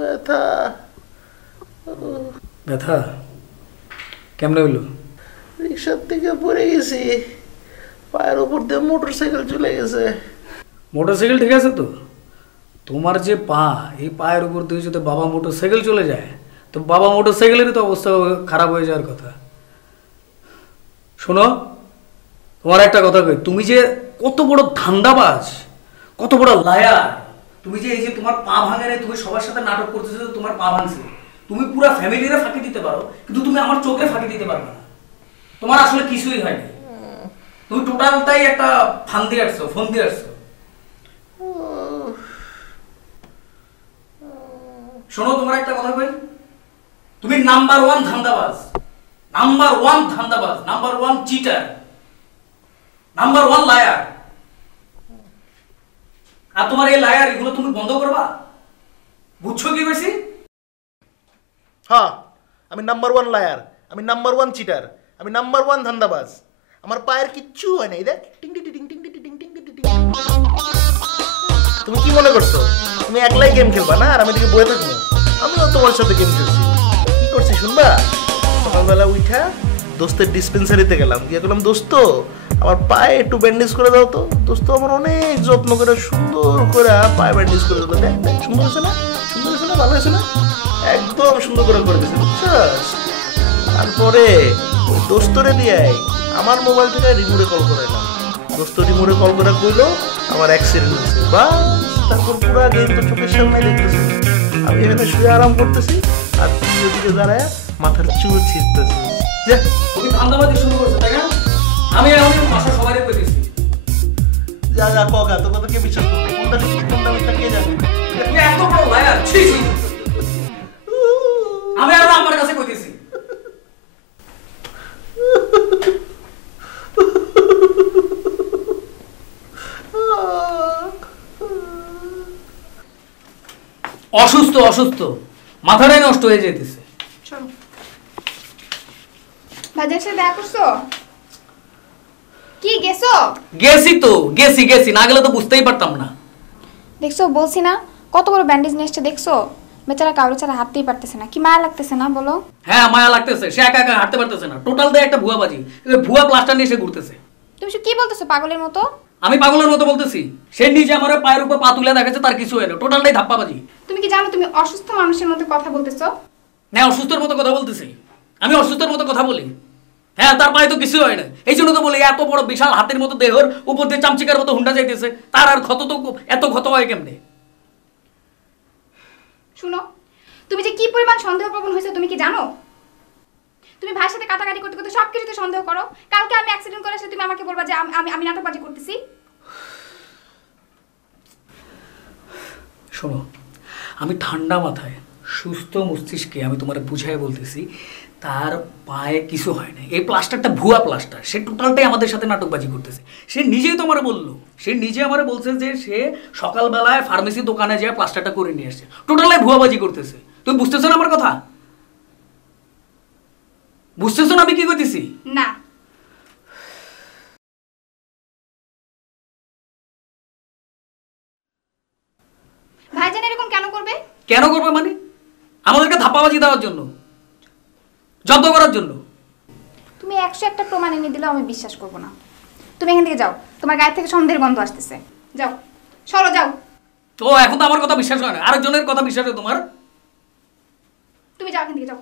ব্যথা। ব্যথা কেমনে হইলো? রিক্সার থেকে পড়ে গেছি, পায়ের উপর দিয়ে মোটরসাইকেল চলে গেছে। মোটরসাইকেল ঠিক আছে তো? তোমার যে পা, এই পায়ের উপর দিয়ে যদি বাবা মোটরসাইকেল চলে যায়, তো বাবা মোটরসাইকেলেরই তো অবস্থা খারাপ হয়ে যাওয়ার কথা। শোনো, তোমার একটা কথা কই, তুমি যে কত বড় ধান্দাবাজ, কত বড় লায়ার। তুমি যে এই যে তোমার পা ভাঙে নাই, তুমি সবার সাথে নাটক করতেছো তোমার পা ভাঙছে। তুমি পুরো ফ্যামিলিরে ফাঁকি দিতে পারো, কিন্তু তুমি আমার চোখে ফাঁকি দিতে পারবে না। তোমার আসলে কিছুই হয়নি, তুমি টোটালটাই একটা ফান্দি আসছো, ফন্দি আসছো। শোনো, তোমার একটা কথা কই, তুমি নাম্বার 1 ধান্দাবাজ, নাম্বার 1 ধান্দাবাজ, নাম্বার 1 চিটার, নাম্বার 1 লায়ার। আর তোমার এই লায়ার এগুলো তুমি বন্ধ করবা, বুঝছো কি বেশি? হ্যাঁ, আমি নাম্বার 1 লায়ার, আমি নাম্বার 1 চিটার, আমি নাম্বার 1 ধান্দাবাজ। আমার পায়ের কিচ্ছু হয় নাই, দেখ টিং টিং টিং টিং টিং টিং টিং টিং টিং। তুমি কি মনে করছো তুমি একলাই গেম খেলবা না আর আমি এদিকে বয়ে থাকবো? আমিও তোমার সাথে গেম খেলছি। কি করছি শুনবা? সকালবেলা উঠা দোস্তের ডিসপেন্সারিতে গেলাম, গিয়ে বললাম দোস্ত আমার পায়ে একটু ব্যান্ডেজ করে দাও তো। দোস্ত আমার অনেক যত্ন করে সুন্দর করে পায়ে ব্যান্ডেজ করে দিল। দেখ দেখ সুন্দর হয়েছে না, সুন্দর হয়েছে না, ভালো হয়েছে না, একদম সুন্দর করে দিয়েছে, বুঝছস? তারপরে ওই দোস্তরে দিয়ে আমার মোবাইল থেকে রিমোটে কল করাইলাম। দোস্ত রিমোটে কল করে কইলো আমার অ্যাক্সিডেন্ট হয়েছে। বাস, তারপর পুরো গেম তো চোখের সামনে দেখতেছি। আমি এখানে শুয়ে আরাম করতেছি আর তুই ওদিকে দাঁড়ায় মাথার চুল ছিঁড়তেছিস। তুমি ধান্দাবাজি শুরু করছো তাই না? আমি বাসা সবাইকে কই দিছি। যা যা কগা, তোর কথা কে বিশ্বাস করবে? কোনটা ঠিক কোনটা মিথ্যা কে জানে? তুমি এত বড় লায়ার, ছি ছি। আমি আর আমার কাছে কই দিছি। অসুস্থ অসুস্থ, মাথাটাই নষ্ট হয়ে যেতেছে। ভাইজান সাথে দেখা করছো? কি গেছো? গেছি তো, গেছি গেছি, না গেলে তো বুঝতেই পারতাম না। দেখছো, বলছি না কত বড় ব্যান্ডেজ নিয়ে এসছে, দেখছো? বেচারা কারো ছাড়া হাঁটতেই পারতেছে না। কি মায়া লাগতেছে না বলো? হ্যাঁ মায়া লাগতেছে, সে একা একা হাঁটতে পারতেছে না। টোটাল দিয়ে একটা ভুয়াবাজি, ভুয়া প্লাস্টার নিয়ে সে ঘুরতেছে। তুমি কি বলতেছো পাগলের মতো? আমি পাগলের মতো বলতেছি? সে নিজে আমার পায়ের উপর পা তুলে দেখাচ্ছে, তার কিছু হয় না, টোটালটাই ধাপ্পাবাজি। তুমি কি জানো তুমি অসুস্থ মানুষের মতো কথা বলতেছো? হ্যাঁ অসুস্থের মতো কথা বলতেছি, আমি অসুস্থের মতো কথা বলি। হ্যাঁ তার পায়ে তো কিছু হয় না, এই জন্য তো বলি এত বড় বিশাল হাতের মতো দেহর উপর দিয়ে চামচিকার মতো হুন্ডা যাইতেছে, তার আর ক্ষত তো এত ক্ষত হয় কেমনে? শুনো, তুমি যে কি পরিমাণ সন্দেহপ্রবণ হয়েছে তুমি কি জানো? তুমি ভাইয়ের সাথে কাটাকাটি করতে করতে সবকিছুতে সন্দেহ করো। কালকে আমি অ্যাক্সিডেন্ট করে আসলে তুমি আমাকে বলবা যে আমি নাটকবাজি করতেছি। শোনো, আমি ঠান্ডা মাথায় সুস্থ মস্তিষ্কে আমি তোমার বুঝাই বলতেছি, তার পায়ে কিছু হয় না। এই প্লাস্টারটা ভুয়া প্লাস্টার, সে টোটালটাই আমাদের সাথে নাটকবাজি করতেছে। সে নিজেই তো আমারে বললো, সে নিজে আমারে বলছে যে সে সকালবেলায় ফার্মেসি দোকানে যায় প্লাস্টারটা করে নিয়ে আসছে, টোটালাই ভুয়াবাজি করতেছে। তুমি বুঝতেছো না আমার কথা? বুঝতেছো না আমি কি করতেছি? না। ভাইজান এরকম কেন করবে? কেন করবে মানে? আমাদেরকে ধাপ্পাবাজি দেওয়ার জন্য, জব্দ করার জন্য। তুমি 101টা প্রমাণ এনে দিলেও আমি বিশ্বাস করব না। তুমি এখান থেকে যাও, তোমার গায়ে থেকে সন্দেহের গন্ধ আসতেছে। যাও, সরো যাও। ও এখন তো আমার কথা বিশ্বাস হয় না, আরেকজনের কথা বিশ্বাস হয় তোমার? তুমি যাও এখান থেকে, যাও।